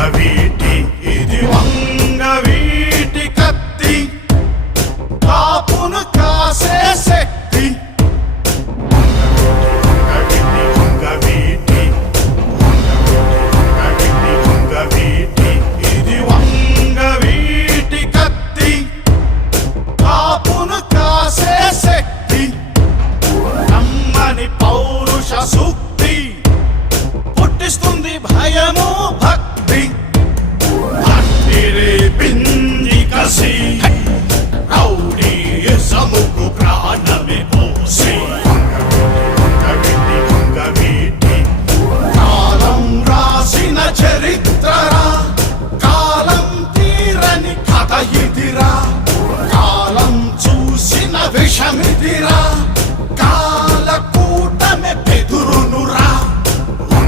వంగవీటి ఇది వంగవీటి కత్తి కాపును కాసే శక్తి వంగవీటి వంగవీటి ఇది వంగవీటి కత్తి కాపును కాసే శక్తి నమ్మని పౌరుష సూక్తి పుట్టిస్తుంది భయము భక్తి